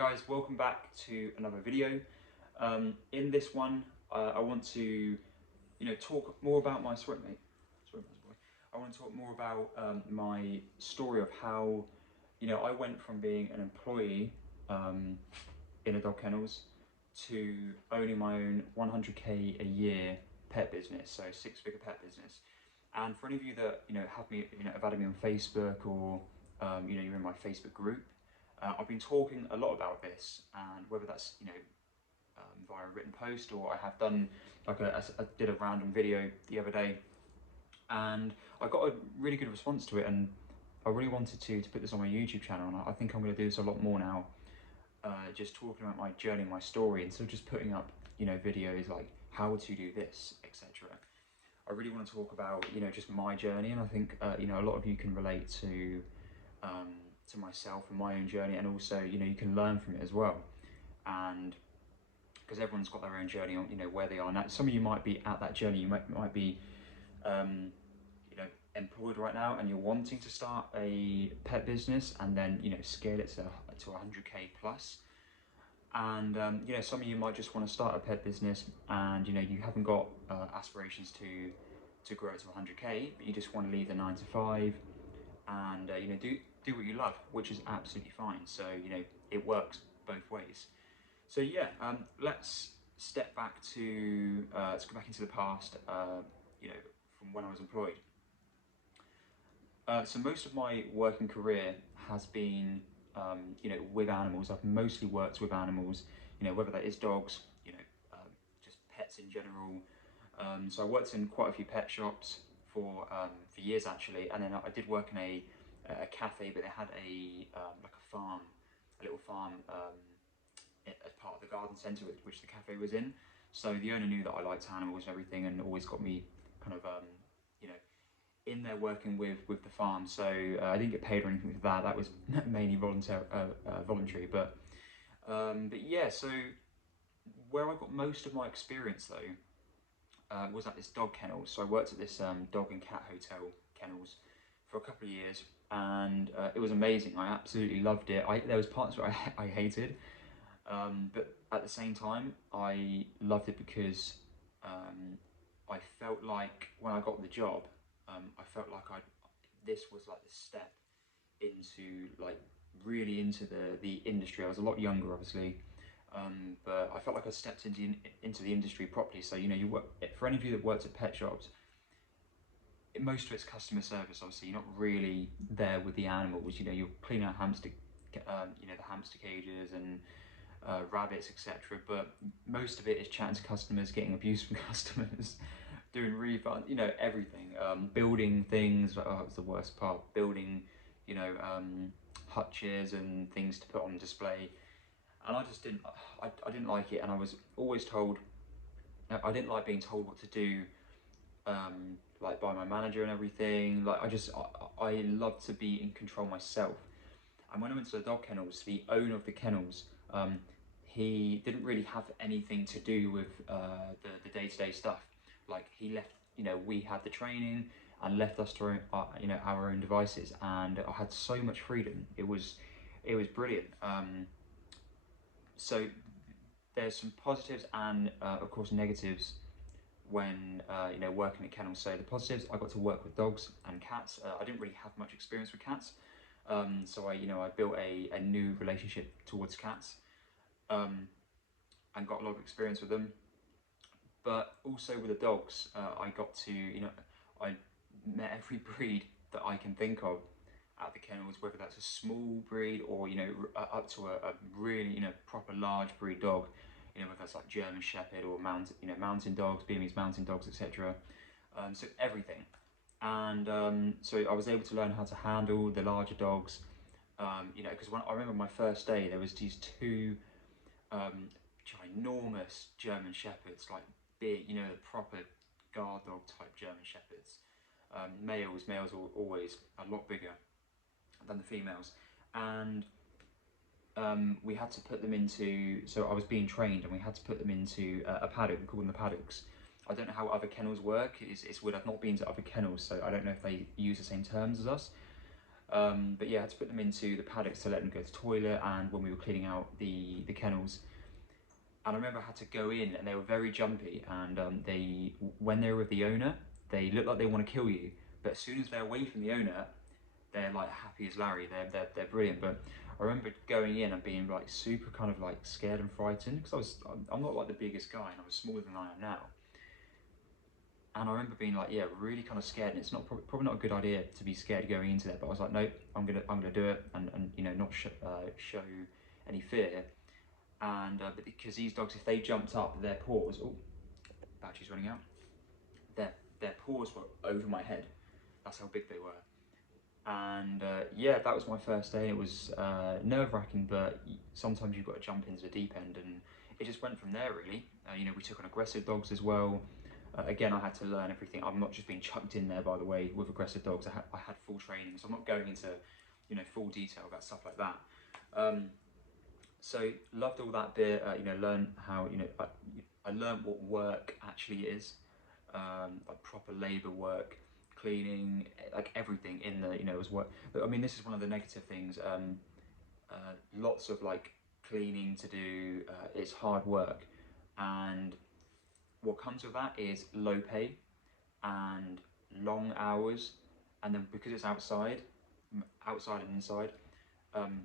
guys, welcome back to another video. In this one, I want to, talk more about my I want to talk more about my story of how, I went from being an employee in a dog kennels to owning my own 100k a year pet business, so six-figure pet business. And for any of you that have added me on Facebook or you're in my Facebook group. I've been talking a lot about this, and whether that's via a written post or I have done I did a random video the other day, and I got a really good response to it, and I really wanted to put this on my YouTube channel, and I think I'm going to do this a lot more now, just talking about my journey, my story, instead of just putting up videos like how to do this, etc. I really want to talk about just my journey, and I think a lot of you can relate to myself and my own journey, and also you can learn from it as well, and because everyone's got their own journey on where they are now. Some of you might be at that journey, you might be employed right now and you're wanting to start a pet business and then scale it to 100k plus, and some of you might just want to start a pet business and you haven't got aspirations to grow it to 100k, but you just want to leave the 9 to 5 and do what you love, which is absolutely fine. So it works both ways. So yeah, let's step back to let's go back into the past, from when I was employed. So most of my working career has been with animals. I've mostly worked with animals, whether that is dogs, just pets in general. So I worked in quite a few pet shops for years actually, and then I did work in a cafe, but they had like a farm, a little farm as part of the garden centre which the cafe was in. So the owner knew that I liked animals and everything, and always got me kind of in there working with the farm. So I didn't get paid or anything for that. That was mainly voluntary. But yeah, so where I got most of my experience though was at this dog kennel. So I worked at this dog and cat hotel kennels for a couple of years, and it was amazing. I absolutely loved it. There was parts where I hated, but at the same time I loved it because I felt like when I got the job, I felt like this was like the step into really into the industry. I was a lot younger obviously, but I felt like I stepped into the industry properly. So you work, for any of you that worked at pet shops, most of it's customer service. Obviously you're not really there with the animals. You're cleaning out hamster the hamster cages and rabbits, etc. But most of it is chatting to customers, getting abuse from customers, doing refund, everything, building things. Oh, it's the worst part, building hutches and things to put on display, and I just didn't I didn't like it, and I was always told, I didn't like being told what to do, like by my manager and everything. I love to be in control myself. And when I went to the dog kennels, the owner of the kennels, he didn't really have anything to do with the day-to-day stuff. Like he left, we had the training and left us to our own devices, and I had so much freedom. It was brilliant. So there's some positives and of course negatives when working at kennels. So the positives, I got to work with dogs and cats. I didn't really have much experience with cats, so I built a new relationship towards cats, and got a lot of experience with them. But also with the dogs, I got to I met every breed that I can think of at the kennels, whether that's a small breed or up to a really proper large breed dog, whether that's like German Shepherd or mountain dogs, Bearmese mountain dogs, etc. So everything, and so I was able to learn how to handle the larger dogs, because when I remember my first day, there was these two ginormous German Shepherds, like big, the proper guard dog type German Shepherds. Males are always a lot bigger than the females, and we had to put them into, so I was being trained and we had to put them into a paddock. We call them the paddocks. I don't know how other kennels work. It's weird, I've not been to other kennels, so I don't know if they use the same terms as us. But yeah, I had to put them into the paddocks to let them go to the toilet, and when we were cleaning out the kennels. And I remember I had to go in, and they were very jumpy, and when they were with the owner, they look like they want to kill you, but as soon as they're away from the owner, they're like happy as Larry. They're brilliant. But I remember going in and being like super kind of like scared and frightened, because I'm not like the biggest guy, and I was smaller than I am now. And I remember being like, yeah, really kind of scared. And it's not probably not a good idea to be scared going into there. But I was like, no, I'm gonna do it, and not show any fear. And but because these dogs, if they jumped up, their paws, oh, battery's running out. Their paws were over my head. That's how big they were. And yeah, that was my first day. It was nerve wracking, but sometimes you've got to jump into the deep end, and it just went from there really. We took on aggressive dogs as well. Again, I had to learn everything. I'm not just being chucked in there, by the way, with aggressive dogs. I had full training, so I'm not going into full detail about stuff like that. So loved all that bit. Learn how I learned what work actually is, like proper labour work, cleaning, like everything in the as work. But I mean, this is one of the negative things. Lots of like cleaning to do. It's hard work, and what comes with that is low pay and long hours, and then because it's outside and inside. Um,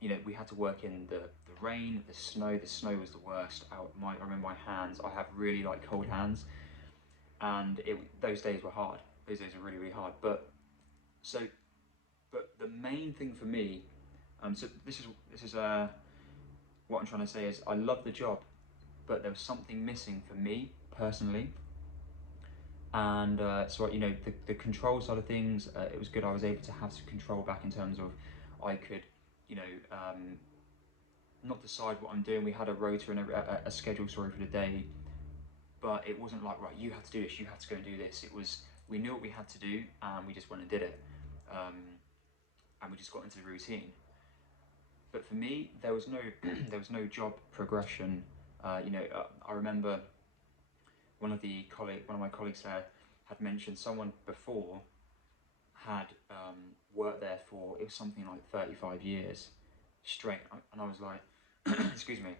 we had to work in the rain, the snow. The snow was the worst. I remember my hands. I have really like cold hands, and those days were hard. Those days were really really hard. So, but the main thing for me, so this is what I'm trying to say is I love the job, but there was something missing for me personally, and so the control side of things, it was good. I was able to have some control back in terms of I could, you know. Not decide what I'm doing. We had a rota and a schedule, sorry, for the day, but it wasn't like, right, you have to do this, you have to go and do this. It was, we knew what we had to do, and we just went and did it, and we just got into the routine. But for me, there was no there was no job progression. I remember one of my colleagues there had mentioned someone before had worked there for, it was something like 35 years straight, and I was like, excuse me,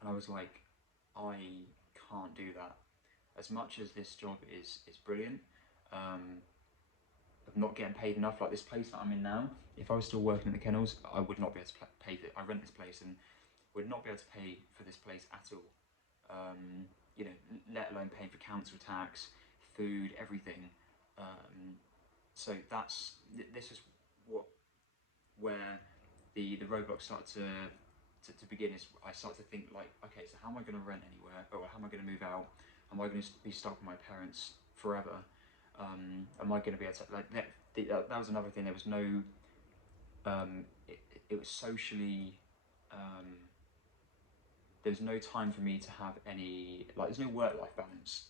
and I was like, I can't do that. As much as this job is brilliant, um, I'm not getting paid enough. Like this place that I'm in now, if I was still working at the kennels, I would not be able to pay for it. I rent this place and would not be able to pay for this place at all. Let alone paying for council tax, food, everything. Um, so this is what where the roadblocks start to begin. Is I start to think like, okay, so how am I going to rent anywhere, or how am I going to move out? Am I going to be stuck with my parents forever? Am I going to be able to like that was another thing. There was no it was socially there's no time for me to have any, like, there's no work-life balance.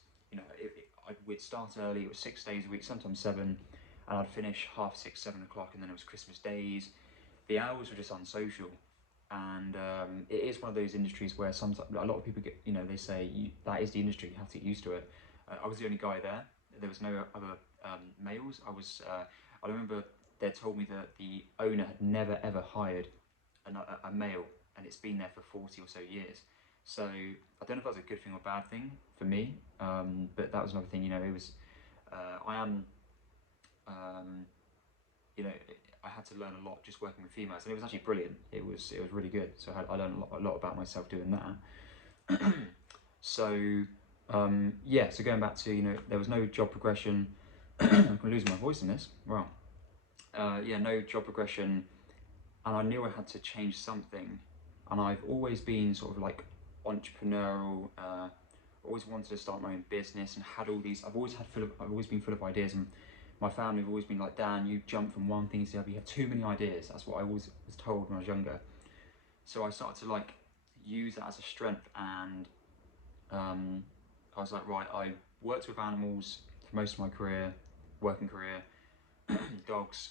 We'd start early. It was 6 days a week, sometimes seven, and I'd finish 6:30, 7 o'clock, and then it was Christmas days. The hours were just unsocial, and it is one of those industries where sometimes a lot of people get, they say that is the industry. You have to get used to it. I was the only guy there. There was no other males. I remember they told me that the owner had never ever hired a male, and it's been there for 40 or so years. So I don't know if that's a good thing or bad thing for me, but that was another thing. It was I am um, you know I had to learn a lot just working with females, and it was actually brilliant. It was really good. So I learned a lot about myself doing that. So yeah, so going back to there was no job progression. I'm losing my voice in this. Wow. Yeah, no job progression, and I knew I had to change something. And I've always been sort of like entrepreneurial. Always wanted to start my own business, and had all these. I've always been full of ideas, and my family have always been like, Dan, you jump from one thing to the other. You have too many ideas. That's what I always was told when I was younger. So I started to like use that as a strength, and I was like, right, I worked with animals for most of my working career, dogs,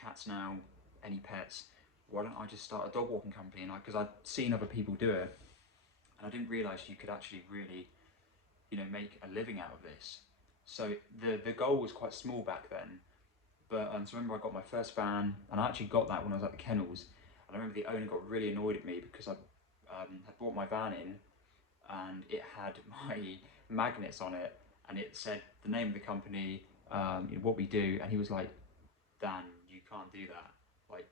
cats now, any pets. Why don't I just start a dog walking company? And because I'd seen other people do it, and I didn't realise you could actually really, make a living out of this. So the goal was quite small back then, But so I remember I got my first van, and I actually got that when I was at the kennels. And I remember the owner got really annoyed at me because I had brought my van in, and it had my magnets on it, and it said the name of the company, what we do, and he was like, Dan, you can't do that. Like,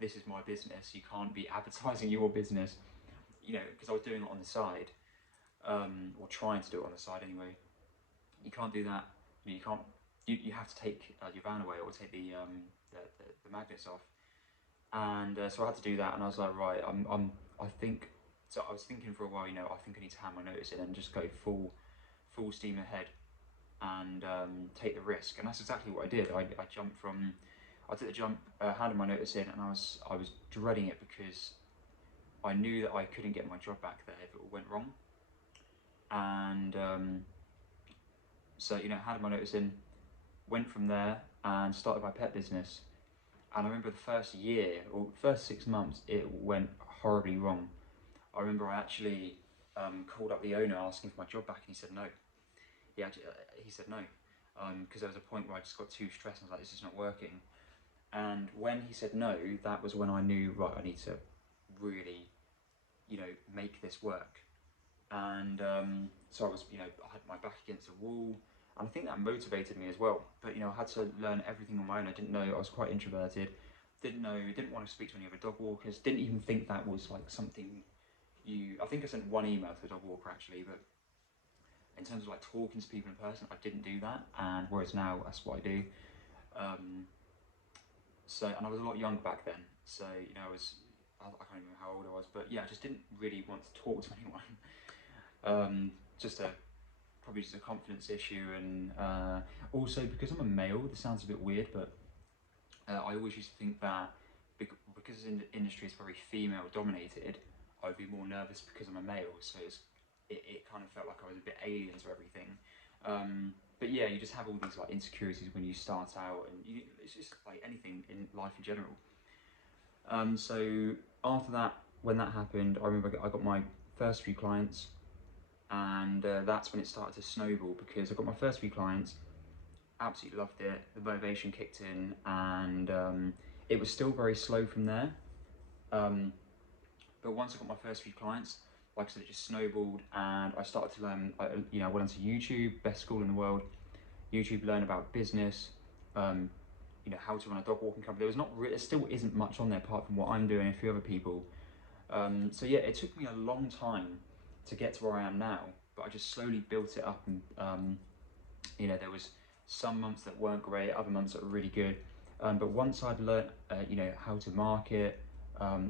this is my business. You can't be advertising your business, because I was doing it on the side, or trying to do it on the side anyway. You can't do that. You can't. You have to take your van away or take the magnets off. And so I had to do that, and I was like, right, I think. So I was thinking for a while, I think I need to hand my notice in and just go full steam ahead and take the risk. And that's exactly what I did. I jumped from, I took the jump, handed my notice in, and I was dreading it because I knew that I couldn't get my job back there if it all went wrong. And so handed my notice in, went from there and started my pet business. And I remember the first year or first 6 months, it went horribly wrong. I remember I actually called up the owner asking for my job back, and he said no. He said no, because there was a point where I just got too stressed and I was like, this is not working. And when he said no, that was when I knew, right, I need to really, make this work. And so I was, I had my back against the wall, and I think that motivated me as well. But I had to learn everything on my own. I didn't know, I was quite introverted. Didn't want to speak to any other dog walkers. Didn't even think that was like something I think I sent one email to a dog walker actually, but in terms of like talking to people in person, I didn't do that. And whereas now that's what I do. And I was a lot younger back then, so I can't remember how old I was, but yeah, I just didn't really want to talk to anyone. Probably just a confidence issue, and also because I'm a male. This sounds a bit weird, but I always used to think that because the industry is very female dominated, I would be more nervous because I'm a male. So it kind of felt like I was a bit alien to everything. But yeah, you just have all these like insecurities when you start out, and it's just like anything in life in general. So after that, when that happened, I remember I got my first few clients, and that's when it started to snowball, because I got my first few clients, absolutely loved it, the motivation kicked in, and it was still very slow from there. But once I got my first few clients, like I said, it just snowballed, and I started to learn. I went onto YouTube, best school in the world. YouTube, learn about business, how to run a dog walking company. There still isn't much on there apart from what I'm doing and a few other people. So yeah, it took me a long time to get to where I am now, but I just slowly built it up, and there was some months that weren't great, other months that were really good. But once I'd learned, how to market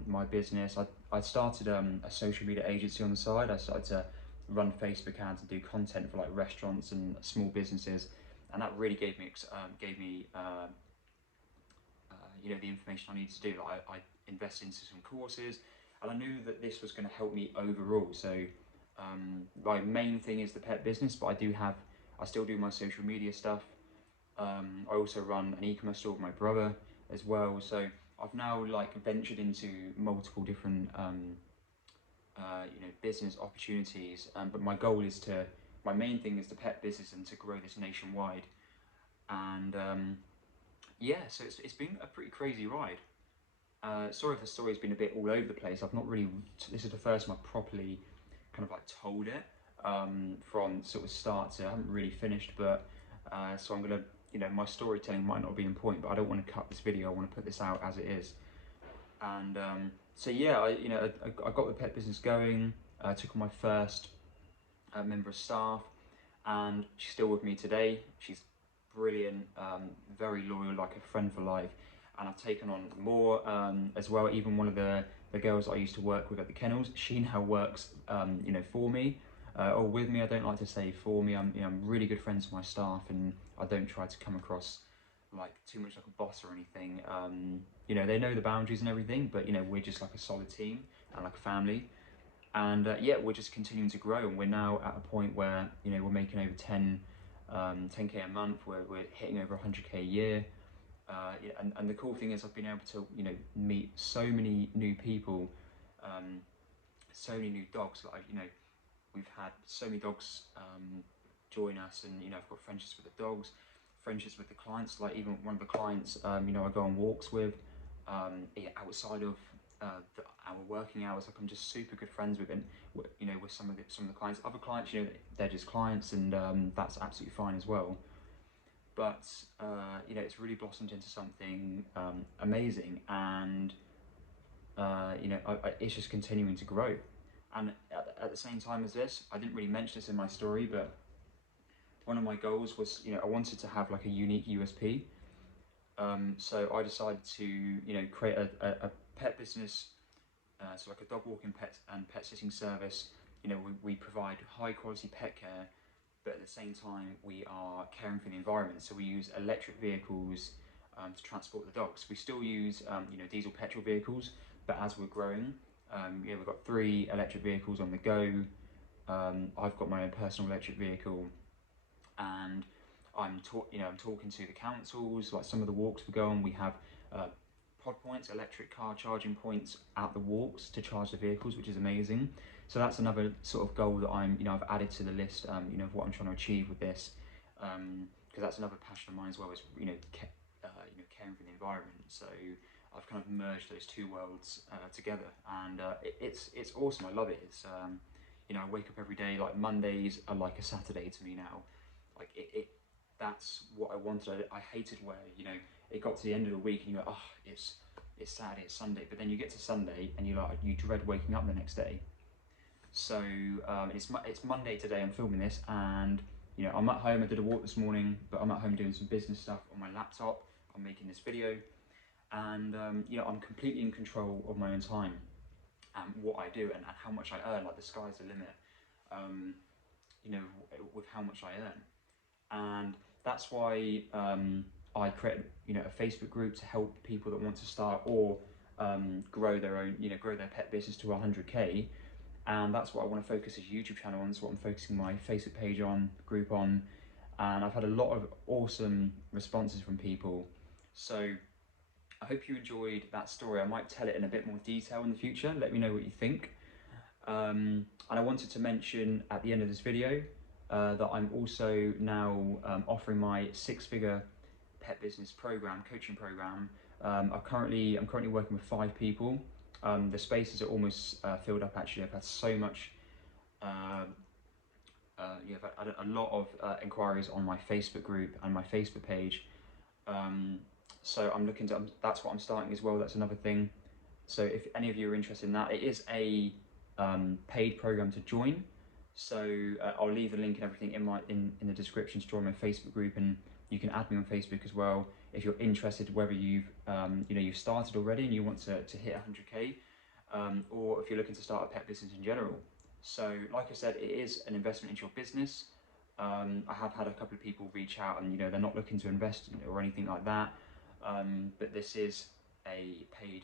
my business, I started a social media agency on the side. I started to run Facebook ads and do content for like restaurants and small businesses, and that really gave me the information I needed to do. Like I invested into some courses, and I knew that this was going to help me overall. So my main thing is the pet business, but I still do my social media stuff. I also run an e-commerce store with my brother as well. So I've now like ventured into multiple different business opportunities. But my main thing is the pet business and to grow this nationwide. And so it's been a pretty crazy ride. Sorry if the story's been a bit all over the place. This is the first time I've properly kind of like told it from sort of start to, I haven't really finished, but so I'm gonna, my storytelling might not be in point, but I don't want to cut this video. I want to put this out as it is. And so yeah, I got the pet business going. I took on my first member of staff, and she's still with me today. She's brilliant, very loyal, like a friend for life. And I've taken on more as well. Even one of the girls I used to work with at the kennels, she now works, for me or with me. I don't like to say for me. I'm really good friends with my staff, and I don't try to come across like too much like a boss or anything. They know the boundaries and everything, but we're just like a solid team and like a family. And we're just continuing to grow, and we're now at a point where we're making over 10k a month. We're hitting over 100k a year. And the cool thing is I've been able to meet so many new people, so many new dogs. Like we've had so many dogs join us, and I've got friendships with the dogs, friendships with the clients. Like even one of the clients, you know, I go on walks with, outside of our working hours. Like I'm just super good friends with, and you know, with some of the clients. Other clients, you know, they're just clients, and that's absolutely fine as well. But you know, it's really blossomed into something amazing, and you know, it's just continuing to grow. And at the same time as this, I didn't really mention this in my story, but one of my goals was, you know, I wanted to have like a unique USP. So I decided to, you know, create a pet business, so like a dog walking pet and pet sitting service. You know, we provide high quality pet care, but at the same time we are caring for the environment. So we use electric vehicles to transport the dogs. We still use, you know, diesel petrol vehicles, but as we're growing, yeah, we've got 3 electric vehicles on the go. I've got my own personal electric vehicle, and I'm talking to the councils. Like some of the walks we go on, we have pod points, electric car charging points at the walks to charge the vehicles, which is amazing. So that's another sort of goal that I've added to the list, you know, of what I'm trying to achieve with this, because that's another passion of mine as well, is, you know, caring for the environment. So I've kind of merged those two worlds together, and it's awesome. I love it. It's you know, I wake up every day, like Mondays are like a Saturday to me now. Like that's what I wanted. I hated where, you know, it got to the end of the week and you're like, oh, it's Saturday, it's Sunday, but then you get to Sunday and you dread waking up the next day. So it's Monday today. I'm filming this, and you know, I'm at home. I did a walk this morning, but I'm at home doing some business stuff on my laptop. I'm making this video, and you know, I'm completely in control of my own time and what I do, and how much I earn. Like the sky's the limit, you know, with how much I earn. And that's why I created, you know, a Facebook group to help people that want to start or grow their own, you know, grow their pet business to 100k. And that's what I want to focus this YouTube channel on. That's what I'm focusing my Facebook page on, group on, and I've had a lot of awesome responses from people. So I hope you enjoyed that story. I might tell it in a bit more detail in the future. Let me know what you think. And I wanted to mention at the end of this video that I'm also now offering my 6-figure pet business program, coaching program. I'm currently working with 5 people. The spaces are almost filled up. Actually, I've had so much. Yeah, I've had a lot of inquiries on my Facebook group and my Facebook page. So I'm looking to. That's what I'm starting as well. That's another thing. So if any of you are interested in that, it is a paid program to join. So I'll leave the link and everything in the description to join my Facebook group, and you can add me on Facebook as well if you're interested, whether you've you know, you've started already and you want to hit 100k, or if you're looking to start a pet business in general. So like I said, it is an investment into your business. I have had a couple of people reach out, and you know, they're not looking to invest or anything like that, but this is a paid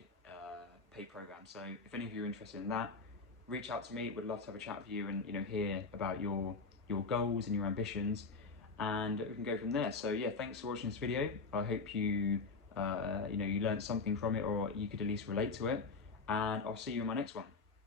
program. So if any of you are interested in that, reach out to me. Would love to have a chat with you, and you know, hear about your goals and your ambitions, and we can go from there. So yeah, thanks for watching this video. I hope you you know, you learned something from it, or you could at least relate to it, and I'll see you in my next one.